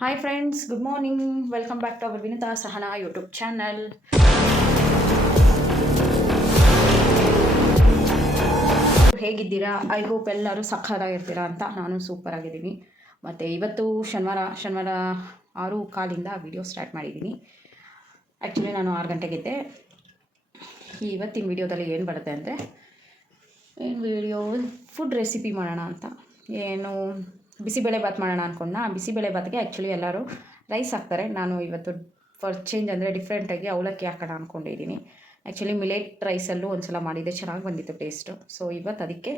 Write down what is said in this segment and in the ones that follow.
Hi friends good morning welcome back to our Vinitha Sahana YouTube channel ಹೇಗಿದ್ದೀರಾ? I hope ಎಲ್ಲರೂ ಸಖತ್ತಾಗಿರ್ತೀರಾ ಅಂತ ನಾನು ಸೂಪರ್ ಆಗಿದ್ದೀನಿ. ಮತ್ತು ಇವತ್ತು ಶನಿವಾರ ಶನಿವಾರ ಆರು ಕಾಲಿಂದ ವಿಡಿಯೋ ಸ್ಟಾರ್ಟ್ ಮಾಡಿದ್ದೀನಿ. ಆ್ಯಕ್ಚುಲಿ ನಾನು ಆರು ಗಂಟೆಗಿದ್ದೆ ಇವತ್ತಿನ ವಿಡಿಯೋದಲ್ಲಿ ಏನು ಬರುತ್ತೆ ಅಂದರೆ, ಏನು ವಿಡಿಯೋ ಫುಡ್ ರೆಸಿಪಿ ಮಾಡೋಣ ಅಂತ. ಏನು? ಬಿಸಿಬೇಳೆ ಬಾತ್ ಮಾಡೋಣ ಅಂದ್ಕೊಂಡ ಬಿಸಿಬೇಳೆ ಬಾತ್ಗೆ ಆ್ಯಕ್ಚುಲಿ ಎಲ್ಲರೂ ರೈಸ್ ಹಾಕ್ತಾರೆ. ನಾನು ಇವತ್ತು ಫಾರ್ ಚೇಂಜ್ ಅಂದರೆ ಡಿಫ್ರೆಂಟಾಗಿ ಅವಲಕ್ಕಿ ಹಾಕೋಣ ಅಂದ್ಕೊಂಡಿದ್ದೀನಿ ಆ್ಯಕ್ಚುಲಿ ಮಿಲೆಟ್ ರೈಸಲ್ಲೂ ಒಂದು ಸಲ ಮಾಡಿದ್ದೆ, ಚೆನ್ನಾಗಿ ಬಂದಿತ್ತು ಟೇಸ್ಟು ಸೊ ಇವತ್ತು ಅದಕ್ಕೆ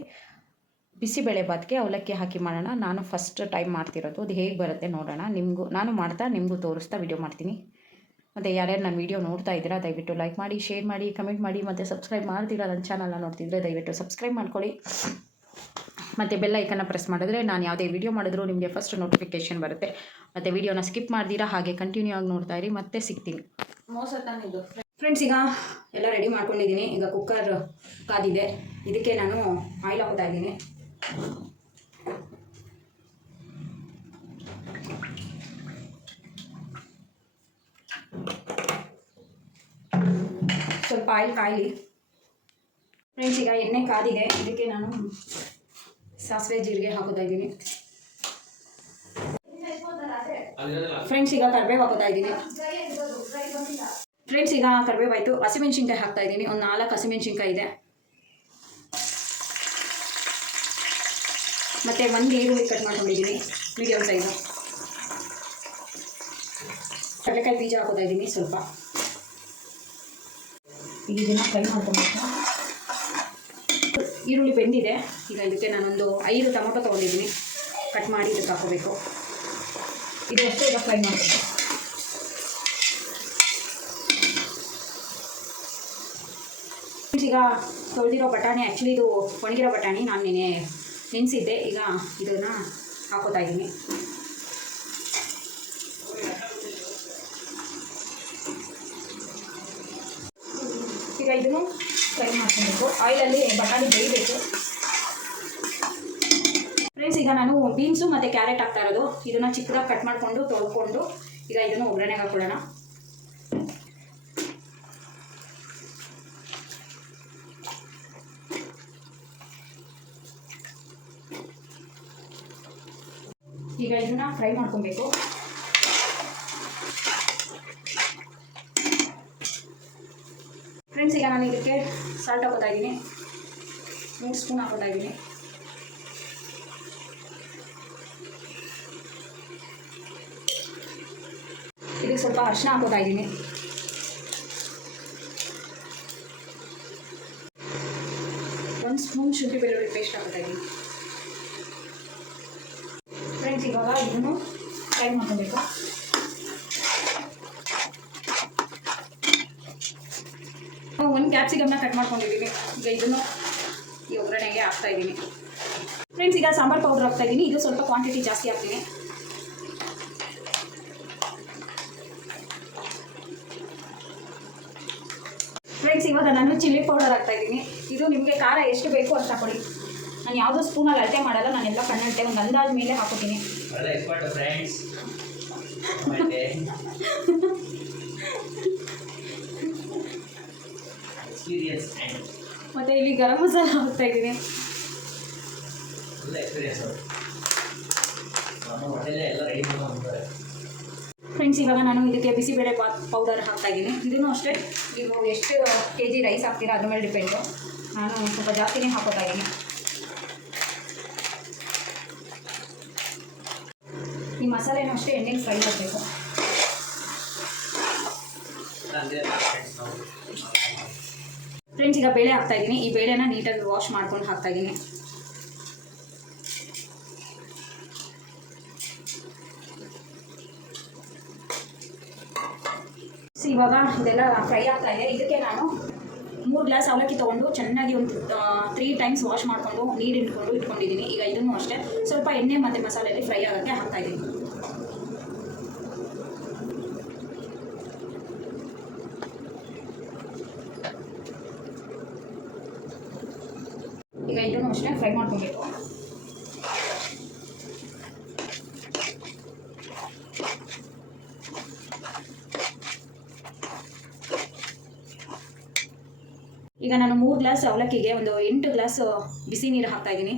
ಬಿಸಿಬೇಳೆ ಭಾತ್ಗೆ ಅವಲಕ್ಕಿ ಹಾಕಿ ಮಾಡೋಣ. ನಾನು ಫಸ್ಟ್ ಟೈಮ್ ಮಾಡ್ತಿರೋದು, ಅದು ಹೇಗೆ ಬರುತ್ತೆ ನೋಡೋಣ. ನಿಮಗೂ, ನಾನು ಮಾಡ್ತಾ ನಿಮಗೂ ತೋರಿಸ್ತಾ ವಿಡಿಯೋ ಮಾಡ್ತೀನಿ. ಮತ್ತು ಯಾರ್ಯಾರು ನನ್ನ ವೀಡಿಯೋ ನೋಡ್ತಾ ಇದ್ದೀರಾ, ದಯವಿಟ್ಟು ಲೈಕ್ ಮಾಡಿ ಶೇರ್ ಮಾಡಿ ಕಮೆಂಟ್ ಮಾಡಿ, ಮತ್ತು ಸಬ್ಸ್ಕ್ರೈಬ್ ಮಾಡ್ತೀರಾ ನನ್ನ ಚಾನಲ್ನ ನೋಡ್ತಿದ್ರೆ ದಯವಿಟ್ಟು ಸಬ್ಸ್ಕ್ರೈಬ್ ಮಾಡ್ಕೊಳ್ಳಿ. ಮತ್ತು ಬೆಲ್ ಐಕನ್ನ ಪ್ರೆಸ್ ಮಾಡಿದ್ರೆ ನಾನು ಯಾವುದೇ ವೀಡಿಯೋ ಮಾಡಿದ್ರು ನಿಮಗೆ ಫಸ್ಟ್ ನೋಟಿಫಿಕೇಷನ್ ಬರುತ್ತೆ. ಮತ್ತು ವಿಡಿಯೋನ ಸ್ಕಿಪ್ ಮಾಡ್ದಿರಾ ಹಾಗೆ ಕಂಟಿನ್ಯೂ ಆಗಿ ನೋಡ್ತಾ ಇರಿ ಮತ್ತೆ ಸಿಗ್ತೀನಿ. ಮೋಸ ಫ್ರೆಂಡ್ಸ್ ಈಗ ಎಲ್ಲ ರೆಡಿ ಮಾಡ್ಕೊಂಡಿದ್ದೀನಿ. ಈಗ ಕುಕ್ಕರ್ ಕಾದಿದೆ. ಇದಕ್ಕೆ ನಾನು ಆಯಿಲ್ ಹಾಕ್ತಾ ಇದ್ದೀನಿ. ಸ್ವಲ್ಪ ಆಯಿಲ್ ಕಾಯಲಿ. ಫ್ರೆಂಡ್ಸ್ ಈಗ ಎಣ್ಣೆ ಕಾದಿದೆ. ಇದಕ್ಕೆ ನಾನು ಸಾಸಿವೆ ಜೀರಿಗೆ ಹಾಕೋತಾ ಇದ್ದೀನಿ. ಫ್ರೆಂಡ್ಸ್ ಈಗ ಕರಿಬೇವು ಹಾಕೋತಾ ಇದ್ದೀನಿ. ಫ್ರೆಂಡ್ಸ್ ಈಗ ಕರಿಬೇವು ಆಯಿತು. ಹಸಿಮೆಣ್ಸಿನ್ಕಾಯಿ ಹಾಕ್ತಾ ಇದ್ದೀನಿ. ಒಂದು ನಾಲ್ಕು ಹಸಿಮೆಣ್ಸಿನ್ಕಾಯಿ ಇದೆ. ಮತ್ತು ಒಂದು ಈರುಳ್ಳಿ ಕಟ್ ಮಾಡ್ಕೊಂಡಿದ್ದೀನಿ. ಮೀಡಿಯಮ್ ಸೈಜು ಕಡಲೆಕಾಯಿ ಬೀಜ ಹಾಕೋತಾ ಇದ್ದೀನಿ ಸ್ವಲ್ಪ. ಈಗ ಇದನ್ನು ಫ್ರೈ ಮಾಡ್ಕೊಬೇಕು. ಈರುಳ್ಳಿ ಬೆಂದಿದೆ. ಈಗ ಇದಕ್ಕೆ ನಾನೊಂದು ಐದು ಟೊಮೊಟೊ ತೊಗೊಂಡಿದ್ದೀನಿ. ಕಟ್ ಮಾಡಿ ಇದಕ್ಕೆ ಹಾಕೋಬೇಕು ಇದು ಈಗ ಫ್ರೈ ಮಾಡಬೇಕು. ಈಗ ತೊಳೆದಿರೋ ಬಟಾಣಿ ಆ್ಯಕ್ಚುಲಿ ಇದು ಒಣಗಿರೋ ಬಟಾಣಿ ನಾನು ನೆನೆ ನೆನೆಸಿದ್ದೆ. ಈಗ ಇದನ್ನು ಹಾಕೋತಾ ಇದ್ದೀನಿ ಈಗ ಇದನ್ನು ಫ್ರೈ ಮಾಡ್ಕೊಬೇಕು. ಆಯಿಲಲ್ಲಿ ಬಟಾಣಿ ಬೇಯಬೇಕು. ಫ್ರೆಂಡ್ಸ್, ಈಗ ನಾನು ಬೀನ್ಸು ಮತ್ತು ಕ್ಯಾರೆಟ್ ಹಾಕ್ತಾ ಇರೋದು. ಇದನ್ನು ಚಿಕ್ಕದಾಗಿ ಕಟ್ ಮಾಡಿಕೊಂಡು ತೊಳ್ಕೊಂಡು ಈಗ ಇದನ್ನು ಒಗ್ಗರಣೆಗೆ ಹಾಕೊಳ್ಳೋಣ ಈಗ ಇದನ್ನ ಫ್ರೈ ಮಾಡ್ಕೊಬೇಕು ಫ್ರೆಂಡ್ಸ್ ಈಗ ನಾನು ಇದಕ್ಕೆ ಸಾಲ್ಟ್ ಹಾಕೋತಾ ಇದ್ದೀನಿ. ಮೂರು ಸ್ಪೂನ್ ಹಾಕೋತಾ ಇದ್ದೀನಿ. ಇದಕ್ಕೆ ಸ್ವಲ್ಪ ಅರಿಶಿನ ಹಾಕೋತಾ ಇದ್ದೀನಿ. ಒಂದು ಸ್ಪೂನ್ ಶುಂಠಿ ಬೆಳ್ಳುಳ್ಳಿ ಪೇಸ್ಟ್ ಹಾಕೋತಾ ಇದ್ದೀನಿ ಫ್ರೆಂಡ್ಸ್ ಇವಾಗ ಇದನ್ನು ಫ್ರೈ ಮಾಡ್ಕೊಬೇಕು ಒಂದು ಕ್ಯಾಪ್ಸಿಕಮ್ನ ಕಟ್ ಮಾಡ್ಕೊಂಡಿದ್ದೀನಿ ಈಗ ಇದನ್ನು ಈ ಒಗ್ಗರಣೆಗೆ ಹಾಕ್ತಾ ಇದ್ದೀನಿ. ಫ್ರೆಂಡ್ಸ್ ಈಗ ಸಾಂಬಾರ್ ಪೌಡರ್ ಹಾಕ್ತಾ ಇದ್ದೀನಿ. ಇದು ಸ್ವಲ್ಪ ಕ್ವಾಂಟಿಟಿ ಜಾಸ್ತಿ ಹಾಕ್ತೀನಿ. ಫ್ರೆಂಡ್ಸ್ ಇವಾಗ ನಾನು ಚಿಲ್ಲಿ ಪೌಡರ್ ಹಾಕ್ತಾ ಇದ್ದೀನಿ. ಇದು ನಿಮಗೆ ಖಾರ ಎಷ್ಟು ಬೇಕು ಅಷ್ಟು ಹಾಕೊಳ್ಳಿ ನಾನು ಯಾವುದೋ ಸ್ಪೂನಲ್ಲಿ ಅಳತೆ ಮಾಡಲ್ಲ ನಾನೆಲ್ಲ ಕಣ್ಣಂತೆ ಒಂದು ಅಂದಾಜು ಮೇಲೆ ಹಾಕೋತೀನಿ. ಎಕ್ಸ್ಪೀರಿಯನ್ಸ್ ಮತ್ತು ಇಲ್ಲಿ ಗರಂ ಮಸಾಲ ಹಾಕ್ತಾ ಇದ್ದೀನಿ. ಫ್ರೆಂಡ್ಸ್ ಇವಾಗ ನಾನು ಇದಕ್ಕೆ ಬಿಸಿಬೇಳೆ ಬಾತ್ ಪೌಡರ್ ಹಾಕ್ತಾ ಇದ್ದೀನಿ. ಇದನ್ನು ಅಷ್ಟೇ ನೀವು ಎಷ್ಟು ಕೆ ಜಿ ರೈಸ್ ಹಾಕ್ತೀರಾ ಅದ್ರ ಮೇಲೆ ಡಿಪೆಂಡು ನಾನು ಸ್ವಲ್ಪ ಜಾಸ್ತಿನೇ ಹಾಕೋತಾ ಇದ್ದೀನಿ. ಈ ಮಸಾಲೆನೂ ಅಷ್ಟೇ ಎಣ್ಣೆಗೆ ಫ್ರೈ ಮಾಡಬೇಕು. ಫ್ರೆಂಡ್ಸ್ ಈಗ ಬೇಳೆ ಹಾಕ್ತಾ ಇದ್ದೀನಿ. ಈ ಬೇಳೆನ ನೀಟಾಗಿ ವಾಶ್ ಮಾಡ್ಕೊಂಡು ಹಾಕ್ತಾ ಇದ್ದೀನಿ. ಇವಾಗ ಇದೆಲ್ಲ ಫ್ರೈ ಆಗ್ತಾ ಇದೆ. ಇದಕ್ಕೆ ನಾನು ಮೂರು ಗ್ಲಾಸ್ ಅವಲಕ್ಕಿ ತೊಗೊಂಡು ಚೆನ್ನಾಗಿ ಒಂದು ತ್ರೀ ಟೈಮ್ಸ್ ವಾಶ್ ಮಾಡಿಕೊಂಡು ನೀರು ಇಟ್ಕೊಂಡು ಇಟ್ಕೊಂಡಿದ್ದೀನಿ. ಈಗ ಇದನ್ನು ಅಷ್ಟೇ. ಸ್ವಲ್ಪ ಎಣ್ಣೆ ಮತ್ತು ಮಸಾಲೆಯಲ್ಲಿ ಫ್ರೈ ಆಗೋಕ್ಕೆ ಹಾಕ್ತಾ ಅಷ್ಟೇ ಫ್ರೈ ಮಾಡ್ಕೊಬೇಕು ಈಗ ನಾನು ಮೂರು ಗ್ಲಾಸ್ ಅವಲಕ್ಕಿಗೆ ಒಂದು ಎಂಟು ಗ್ಲಾಸ್ ಬಿಸಿ ನೀರು ಹಾಕ್ತಾ ಇದ್ದೀನಿ.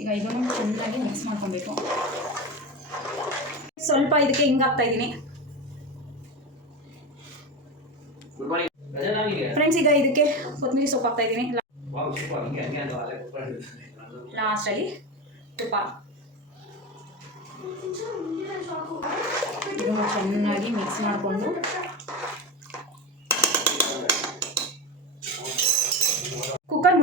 ಈಗ ಇದನ್ನು ಚೆನ್ನಾಗಿ ಮಿಕ್ಸ್ ಮಾಡ್ಕೊಬೇಕು. ಸ್ವಲ್ಪ ಇದಕ್ಕೆ ಹಿಂಗಾಗ್ತಾ ಇದ್ದೀನಿ. ಫ್ರೆಂಡ್ಸ್ ಈಗ ಇದಕ್ಕೆ ಕೊತ್ತಂಬರಿ ಸೊಪ್ಪು ಹಾಕ್ತಾ ಇದ್ದೀನಿ. ಲಾಸ್ಟಲ್ಲಿ ತುಪ್ಪ. ಚೆನ್ನಾಗಿ ಮಿಕ್ಸ್ ಮಾಡಿಕೊಂಡು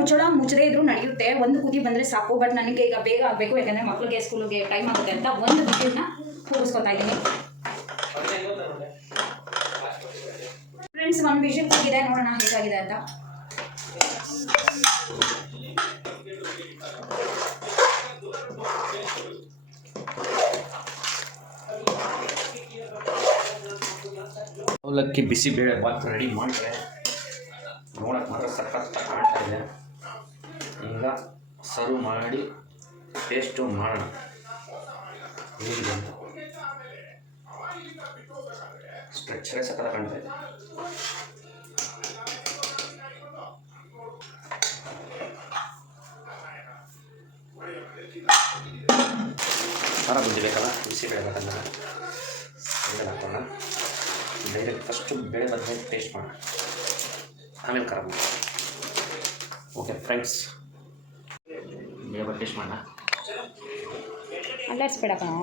ಮುಚ್ಚಳ ಮುಚ್ಚದೇ ಇದ್ರೂ ನಡೆಯುತ್ತೆ. ಒಂದು ಕುದಿ ಬಂದರೆ ಸಾಕು. ಬಟ್ ನನಗೆ ಈಗ ಬೇಗ ಆಗಬೇಕು. ಯಾಕಂದರೆ ಮಕ್ಕಳಿಗೆ ಸ್ಕೂಲಿಗೆ ಟೈಮ್ ಆಗುತ್ತೆ ಅಂತ ಒಂದು ವಿಷಯನ ಕೂಗಿಸ್ಕೊತಾ ಇದ್ದೀನಿ. ಫ್ರೆಂಡ್ಸ್ ಒಂದು ವಿಷನ್ ಆಗಿದೆ ನೋಡೋಣ ಹೇಗಾಗಿದೆ ಅಂತ. ಅವಲಕ್ಕಿ ಬಿಸಿ ಬೇಳೆ ಬಾತ್ ರೆಡಿ ಮಾಡಿದ್ರೆ ನೋಡಕ್ಕೆ ಮಾತ್ರ ಸಖತ್ ಕಾಣ್ತಾ ಇದೆ. ಈಗ ಸರ್ವ್ ಮಾಡಿ ಟೇಸ್ಟು ಮಾಡೋಣ. ಹೇಗಿದೆ ಅಂತ ಸ್ಟ್ರಕ್ಚರೇ ಸಖತ್ ಕಾಣ್ತಾ ಇದೆ ಖಾರ ಬೇಕಲ್ಲ? ಬಿಸಿ ಬೇಳೆ ಹಾಕೋಣ. ಡೈರೆಕ್ಟ್ ಫಸ್ಟು ಬೇಳೆ ಬದಲು ಟೇಸ್ಟ್ ಮಾಡೋಣ. ಆಮೇಲೆ ಖಾರ ಓಕೆ ಫ್ರೆಂಡ್ಸ್ ಬೇಳೆ ಬದ್ ಟೇಸ್ಟ್ ಮಾಡೋಣ ಅಲ್ಲಾಡ್ಸ್ಬೇಡ ಕಣೋ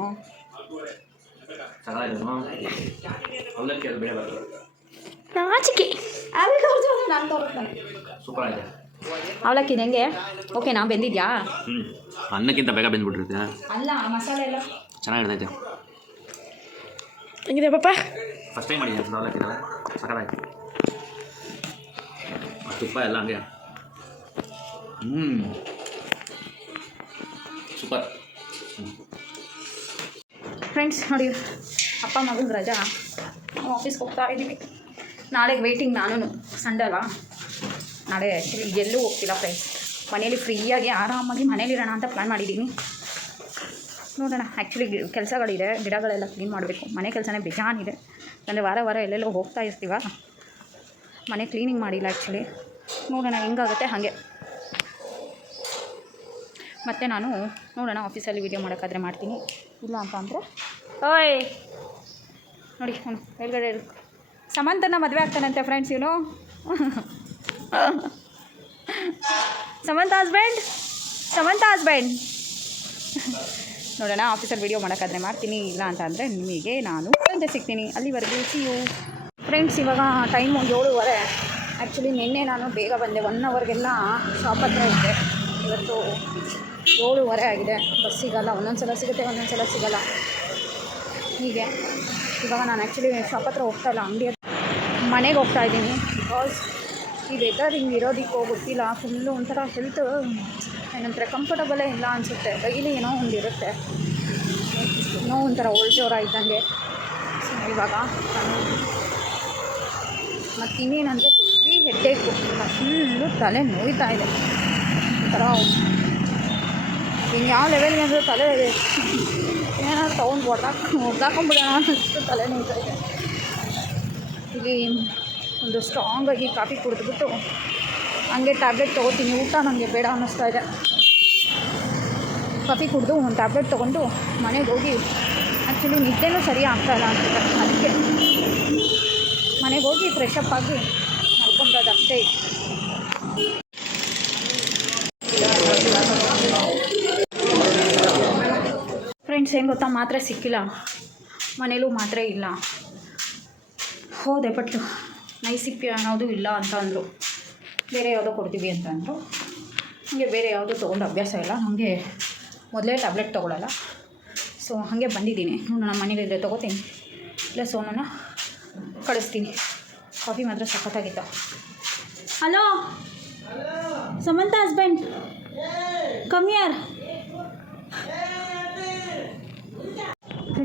ಚೆನ್ನಾಗಿದೆನೋ ಅವಲಕ್ಕಿ ಅದು ಬೇಳೆ ಬರ್ತದೆ ನಾಚಿಕೆ ಆಮೇಲೆ ತೋರಿಸು ನಾನು ತೋರಿಸ್ತಾನೆ ಸೂಪರ್ ಆಗಿದೆ ಅವಲಕ್ಕಿ ಹೆಂಗೆ ಓಕೆನಾ ಬೆಂದಿದ್ಯಾ ಹ್ಞೂ ಅನ್ನಕ್ಕಿಂತ ಬೇಗ ಬೆಂದ್ಬಿಟ್ಟಿರುತ್ತೆ ಅಲ್ಲ ಮಸಾಲೆ ಎಲ್ಲ ಚೆನ್ನಾಗಿರ್ತೈತೆ ಹೆಂಗಿದೆ ಪಾಪ ಫಸ್ಟ್ ಟೈಮ್ ಮಾಡಿದ್ದೀನಿ ಅಂತ ಅವಲಕ್ಕಿನ ಸಕ್ಕತ್ತಾಯ್ತು ಆ ತುಪ್ಪ ಎಲ್ಲ ಹಂಗೆ ಹ್ಞೂ ಸೂಪರ್ ಫ್ರೆಂಡ್ಸ್ ನೋಡಿ ಅಪ್ಪ ಮಗನ ರಜಾ? ಆಫೀಸ್ಗೆ ಹೋಗ್ತಾ ಇದ್ದೀವಿ. ನಾಳೆಗೆ ವೆಯ್ಟಿಂಗ್ ನಾನು ಸಂಡೆ ಅಲ್ಲ ನಾಳೆ ಆ್ಯಕ್ಚುಲಿ ಎಲ್ಲೂ ಹೋಗ್ತಿಲ್ಲ ಫ್ರೆಂಡ್ಸ್ ಮನೇಲಿ ಫ್ರೀಯಾಗಿ ಆರಾಮಾಗಿ ಮನೇಲಿರೋಣ ಅಂತ ಪ್ಲ್ಯಾನ್ ಮಾಡಿದ್ದೀನಿ. ನೋಡೋಣ. ಆ್ಯಕ್ಚುಲಿ ಕೆಲಸಗಳಿದೆ. ಗಿಡಗಳೆಲ್ಲ ಕ್ಲೀನ್ ಮಾಡಬೇಕು. ಮನೆ ಕೆಲಸನೇ ಬೇಜಾನಿದೆ ಅಂದರೆ ವಾರ ವಾರ ಎಲ್ಲೆಲ್ಲೋ ಹೋಗ್ತಾ ಇರ್ತೀವ. ಮನೆ ಕ್ಲೀನಿಂಗ್ ಮಾಡಿಲ್ಲ ಆ್ಯಕ್ಚುಲಿ ನೋಡೋಣ ಹೆಂಗಾಗುತ್ತೆ ಹಾಗೆ. ಮತ್ತು ನಾನು ನೋಡೋಣ ಆಫೀಸಲ್ಲಿ ವೀಡಿಯೋ ಮಾಡೋಕ್ಕಾದ್ರೆ ಮಾಡ್ತೀನಿ. ಇಲ್ಲ ಅಂತ ಅಂದರೆ? ಓಯ್! ನೋಡಿ ಹ್ಞೂ ಮೇಲ್ಗಡೆ ಇರು. ಸಮಂತನ ಮದುವೆ ಆಗ್ತಾನಂತೆ ಫ್ರೆಂಡ್ಸ್ ಇವನು ಸಮಂತ ಹಸ್ಬೆಂಡ್ ಸಮಂತ ಹಸ್ಬೆಂಡ್ ನೋಡೋಣ ಆಫೀಸಲ್ಲಿ ವೀಡಿಯೋ ಮಾಡೋಕ್ಕಾದ್ರೆ ಮಾಡ್ತೀನಿ. ಇಲ್ಲ ಅಂತ ಅಂದರೆ ನಿಮಗೆ ನಾನು ಸಂಜೆ ಸಿಗ್ತೀನಿ. ಅಲ್ಲಿವರೆಗೂ ಸಿ ಯು ಫ್ರೆಂಡ್ಸ್ ಇವಾಗ ಟೈಮು ಏಳುವರೆ. ಆ್ಯಕ್ಚುಲಿ ನಿನ್ನೆ ನಾನು ಬೇಗ ಬಂದೆ. ಒನ್ ಅವರ್ಗೆಲ್ಲ ಶಾಪ್ ಹತ್ರ ಇದ್ದೆ. ಇವತ್ತು ಏಳುವರೆ ಆಗಿದೆ. ಬಸ್ ಸಿಗೋಲ್ಲ, ಒಂದೊಂದು ಸಲ ಸಿಗುತ್ತೆ, ಒಂದೊಂದು ಸಲ ಸಿಗಲ್ಲ. ಹೀಗೆ. ಇವಾಗ ನಾನು ಆ್ಯಕ್ಚುಲಿ ಶಾಪ್ ಹತ್ರ ಹೋಗ್ತಾ ಇಲ್ಲ, ಅಂಗಡಿ ಮನೆಗೆ ಹೋಗ್ತಾ ಇದ್ದೀನಿ. ಬಿಕಾಸ್ ಈ ವೆದರ್ ಹಿಂಗೆ ಇರೋದಕ್ಕೋ ಗೊತ್ತಿಲ್ಲ ಫುಲ್ಲು ಒಂಥರ ಹೆಲ್ತ್ ಏನಂತಾರೆ ಕಂಫರ್ಟಬಲೇ ಇಲ್ಲ ಅನಿಸುತ್ತೆ. ಡೈಲಿ ಏನೋ ಒಂದು ಇರುತ್ತೆ. ಏನೋ ಒಂಥರ ಓಲ್ಜೋರ ಇದ್ದಂಗೆ ಸೊ ಇವಾಗ ಮತ್ತು ಇನ್ನೇನಂದರೆ ಹೆವಿ ಹೆಡ್ಡೇಕು ಫುಲ್ಲು ತಲೆ ನೋಯ್ತಾ ಇದೆ. ಒಂಥರ ಇನ್ನು ಯಾವ ಲೆವೆಲ್ಗೆ ಅಂದರೆ ತಲೆ ಏನಾದ್ರು ತೊಗೊಂಡು ಹೊಡ್ದಾಕ್ ಹೊಡ್ದಾಕೊಂಬಿಡೋಣ ಅನ್ನಿಸ್ತು ತಲೆ ನೋಯ್ತಾ ಇದೆ. ಇಲ್ಲಿ ಒಂದು ಸ್ಟ್ರಾಂಗಾಗಿ ಕಾಫಿ ಕುಡಿದ್ಬಿಟ್ಟು ಹಂಗೆ ಟ್ಯಾಬ್ಲೆಟ್ ತೊಗೋತೀನಿ. ಊಟ ನನಗೆ ಬೇಡ ಅನ್ನಿಸ್ತಾ ಇದೆ. ಕಾಫಿ ಕುಡಿದು ಒಂದು ಟ್ಯಾಬ್ಲೆಟ್ ತೊಗೊಂಡು ಮನೆಗೆ ಹೋಗಿ ಆ್ಯಕ್ಚುಲಿ ನಿದ್ದೆನೂ ಸರಿ ಆಗ್ತಾಯಿಲ್ಲ ಅನ್ಸುತ್ತೆ. ಅದಕ್ಕೆ ಮನೆಗೆ ಹೋಗಿ ಫ್ರೆಶ್ ಅಪ್ ಆಗಿ ಮಲ್ಕೊಂಡದ್ದು ಅಷ್ಟೇ ಫ್ರೆಂಡ್ಸ್ ಏನು ಗೊತ್ತಾ? ಮಾತ್ರೆ ಸಿಕ್ಕಿಲ್ಲ. ಮನೇಲೂ ಮಾತ್ರೆ ಇಲ್ಲ. ಹೋದೆ ಬಟ್ ನೈಸಿಕ್ ಅನ್ನೋದು ಇಲ್ಲ ಅಂತ ಅಂದರು. ಬೇರೆ ಯಾವುದೋ ಕೊಡ್ತೀವಿ ಅಂತ ಅಂದರು. ಹಾಗೆ ಬೇರೆ ಯಾವುದೂ ತೊಗೊಂಡು ಅಭ್ಯಾಸ ಇಲ್ಲ. ಹಾಗೆ ಮೊದಲೇ ಟ್ಯಾಬ್ಲೆಟ್ ತೊಗೊಳಲ್ಲ. ಸೊ ಹಾಗೆ ಬಂದಿದ್ದೀನಿ. ನಮ್ಮ ಮನೇಲಿದ್ದರೆ ತೊಗೋತೀನಿ. ಇಲ್ಲ ಸೋನನ ಕಳಿಸ್ತೀನಿ. ಕಾಫಿ ಮಾತ್ರ ಸಖತ್ತಾಗಿತ್ತು. Hello? Samantha husband? Come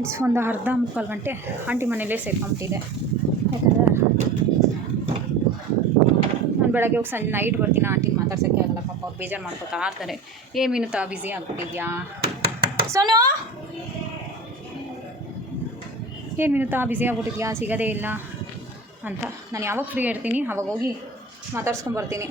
friends, ಒಂದು ಅರ್ಧ ಮುಕ್ಕಾಲು ಗಂಟೆ ಆಂಟಿ ಮನೇಲೇ ಸೇರ್ಕೊಂಬಿಟ್ಟಿದೆ. ಯಾಕಂದರೆ ನಾನು ಬೆಳಗ್ಗೆ ಹೋಗಿ ಸಣ್ಣ ನೈಟ್ ಬರ್ತೀನಿ, ಆಂಟಿನ ಮಾತಾಡ್ಸೋಕ್ಕೆ ಆಗಲ್ಲ, ಪಾಪ ಅವ್ರು ಬೇಜಾರು ಮಾಡ್ಕೊತಾ ಆಡ್ತಾರೆ ಏನು ತಾ ಬ್ಯುಸಿ ಆಗ್ಬಿಟ್ಟಿದ್ಯಾ? ಸೋನು! ಏನು ತಾ ಬ್ಯುಸಿ ಆಗ್ಬಿಟ್ಟಿದ್ಯಾ? ಸಿಗೋದೇ ಇಲ್ಲ ಅಂತ. ನಾನು ಯಾವಾಗ ಫ್ರೀ ಇರ್ತೀನಿ, ಅವಾಗ ಹೋಗಿ ಮಾತಾಡ್ಸ್ಕೊಂಬರ್ತೀನಿ.